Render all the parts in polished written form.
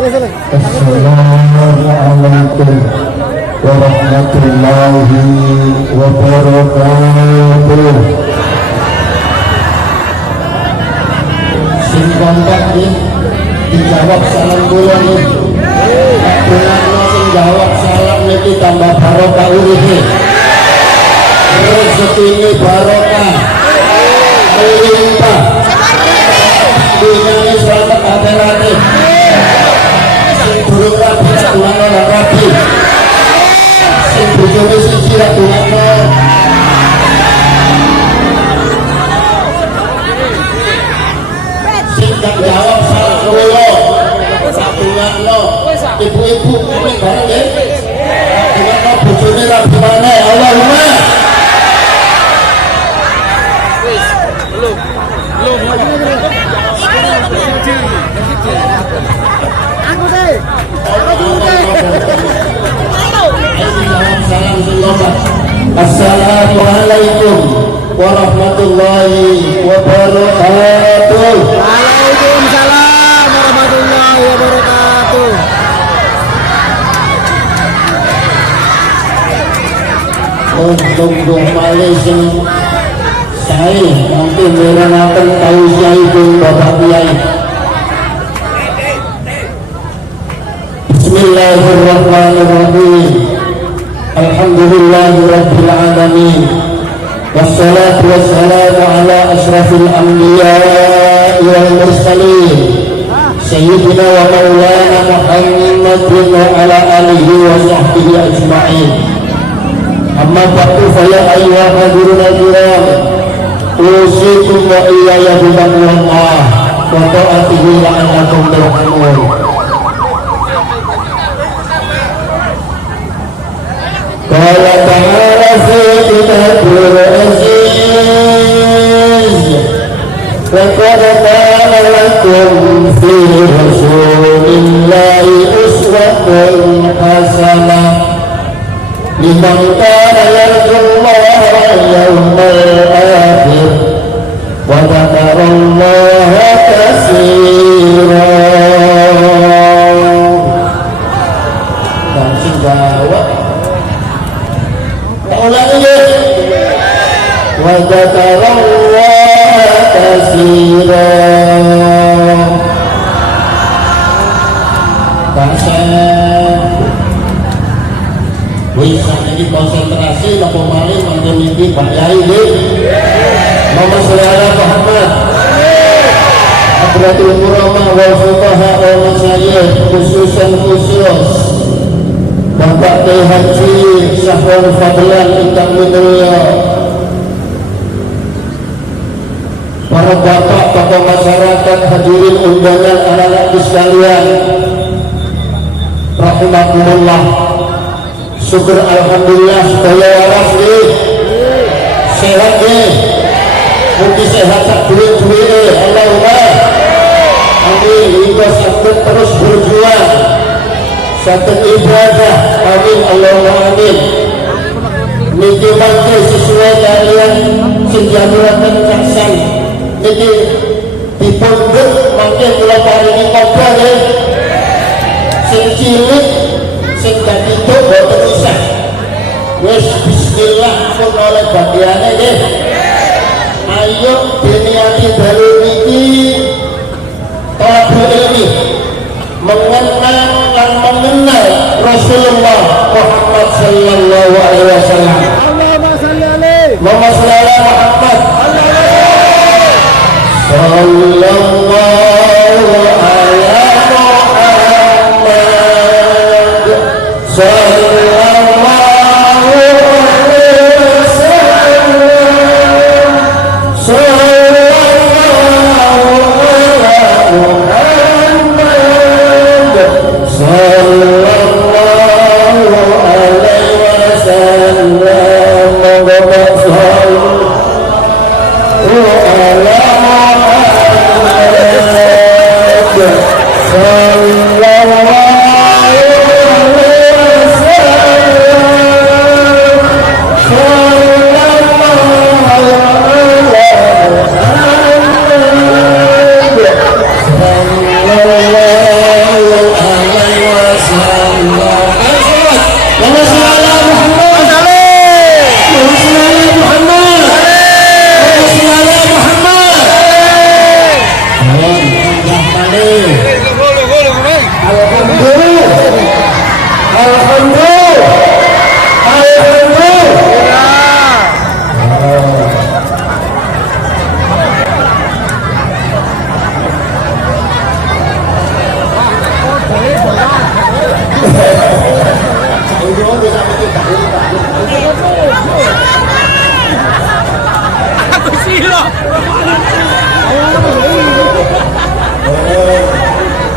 Assalamualaikum warahmatullahi wabarakatuh. Sing kompak nih dijawab salam kula nih. Dengarno sing jawab salam niki tambah barokah uripe. Rezekine barokah. Melimpah. Dunyane selamat akhirate. Sing durung rabi dungakno lan rabi. Sing bojone siji ra dungakno. Sing gak jawab salah kula. Dungakno. Ibu-ibu kami bareng nggih. Dungakno bojone rabi maneh. Allahumma. Wis, belum. Assalamualaikum warahmatullahi wabarakatuh. Waalaikumsalam warahmatullahi wabarakatuh. Untuk Malaysia saya mungkin meranakan tausiah itu Bapak Kiai. Bismillahirrahmanirrahim. Alhamdulillahirabbil alamin. Wassalatu wassalamu ala asyrafil anbiya'i wal mursalin. Sayyidina wa maulana Muhammadin wa ala alihi wa sahbihi ajma'in. Amma ba'du fa ya ayyuhal hadirin al-kiram. Usikum wa iyaya bitaqwallah wa ta'atihi la'allakum turhamun. Qala ta'ala fi kitabil aziz wa qad kana lakum fi rasulillahi uswatun hasanah liman kana yarjullaha wal yawmal akhir wa dzakarallaha katsiran. Sing jawab wa dzakarallaha katsiran. Wis sakniki konsentrasi napa malih mangke mimpi Pak Yai nggih. Mama Sayyara Muhammad. Hadratul ulama wal fuqaha wal masyayikh khususan khusus Bapak Kiai Haji Syahrul Fadlan ingkang minulya. Para bapak tokoh masyarakat, hadirin undangan anak-anak sekalian, rahimakumullah. Syukur alhamdulillah sedaya waras nggih. Sehat nggih. Mugi sehat sak duwe-duwe. Allahumma amin. Hingga saged terus berjuang, saged ibadah. Amin Allahumma amin. Niki mangke sesuai kalian sing jadulaken kaksan. Niki dipundhut mangke kula paringi koba nggih. Sing cilik sing dadi tok boten usah. Wis bismillah pun oleh bagiane nggih. Ayo diniati dalu niki talabul ilmi, mengenang dan mengenal Rasulullah Muhammad sallallahu alaihi wasallam. Allahumma shalli alaihi. Muhammad sallallahu Muhammad sallallahu ala Muhammad sallallahu alaihi wasallam sallallahu ala Muhammad sallallahu alaihi wasallam. Sallallahu alaihi wasallam.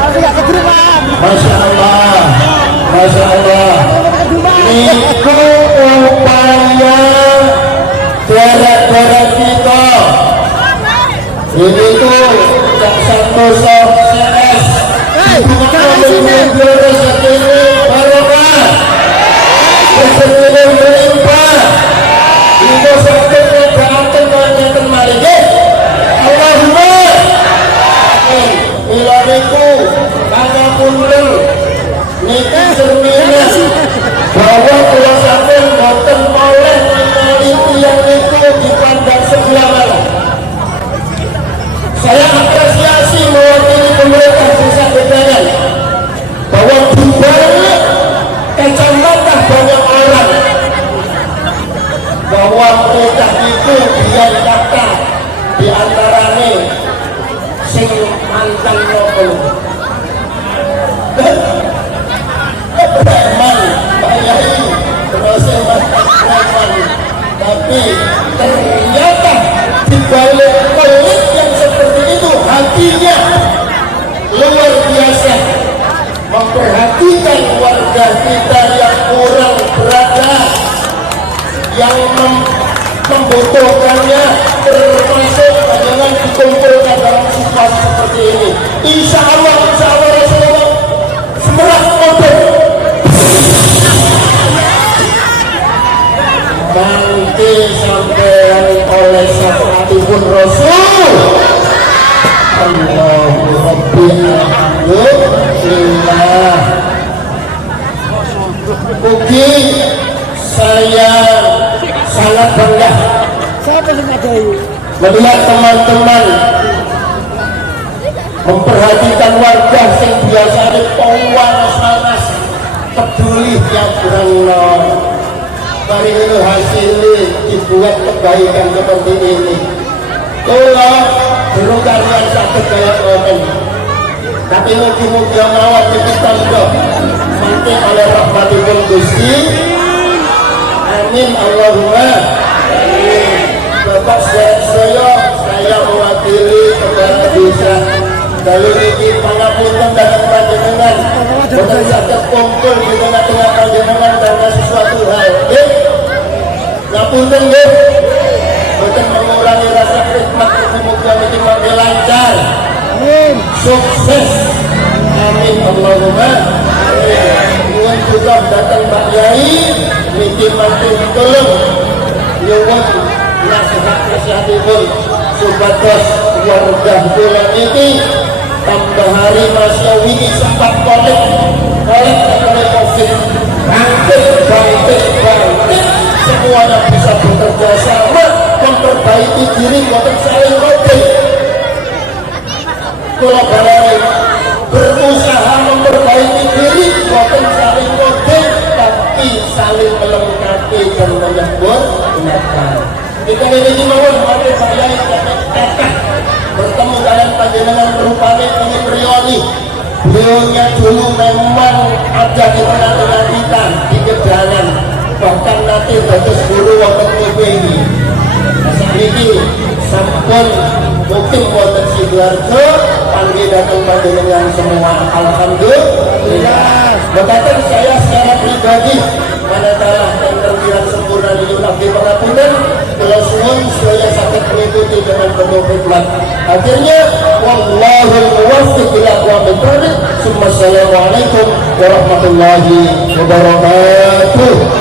Aku gak kegerupan. Masya Allah, Masya Allah. Itu upaya daerah-daerah kita. Ini tuh Cak Santoso CS. Jangan sini. Rezeki barokah, rezeki melimpah. Itu sakit datang datang mari. Allahumma. Milaniku, karena punten, niki cerminnya bahwa pulau sampai boten oleh meneliti yang itu dipandang sebelah mana. Saya apresiasi mewakili pemerintah desa Bedangan bahwa di balik kacamata banyak orang bahwa mereka itu biar kata di antaranya sing mantan nopo preman Pak Yai terus preman, tapi ternyata di balik pelit yang seperti itu hatinya luar biasa memperhatikan warga kita yang kurang berada, yang membutuhkannya, termasuk jangan dikumpulkan dalam situasi seperti ini. Insya Allah Rasulullah semerah motor nanti sampai oleh syafaatipun Rasul. Allahu Rabbi alhamdulillah. Mungkin saya sangat bangga Siapa yang ada ini? melihat teman-teman memperhatikan warga yang biasanya panas peduli yang kurang dari itu hasilnya dibuat kebaikan seperti ini. Kalau belum kalian sakit kayak komen, tapi mungkin mawar kita juga nanti oleh rahmatipun Gusti. Amin Allahumma. Bapak saya mewakili kepada desa Dalu ini pangapunten dan panjenengan boten saged kumpul di tengah-tengah panjenengan karena sesuatu hal. Ngapunten nggih. Boten mengurangi rasa khidmat muga niki mangke lancar. Amin. Sukses. Amin Allahumma. Nuwun juga datang Pak Yai niki mangke tolong nyuwun nasihat-nasihatipun supados warga kula niki tambah hari masya wingi sempat kolek oleh COVID bangkit semuanya bisa bekerja sama memperbaiki diri boten saling ngobrol. Kula balare berusaha memperbaiki diri boten saling ngobrol tapi saling melengkapi dan menyempurnakan. Kita ini mawon mari saya kakak bertemu dengan panjenengan rupanya ingin rioni. Beliaunya dulu memang ada di tengah-tengah kita di Gedangan, bahkan nanti bagus guru wonten ini. Saat ini sampun mungkin wonten Sidoarjo panggil datang panjenengan semua. Alhamdulillah. Bahkan saya secara pribadi manakala yang terbilang sempurna di Nabi Pengapunten kalau suwun saya sakit mengikuti dengan penuh khidmat. Akhirnya wallahul muwaffiq ila aqwamit thoriq. Assalamualaikum warahmatullahi wabarakatuh.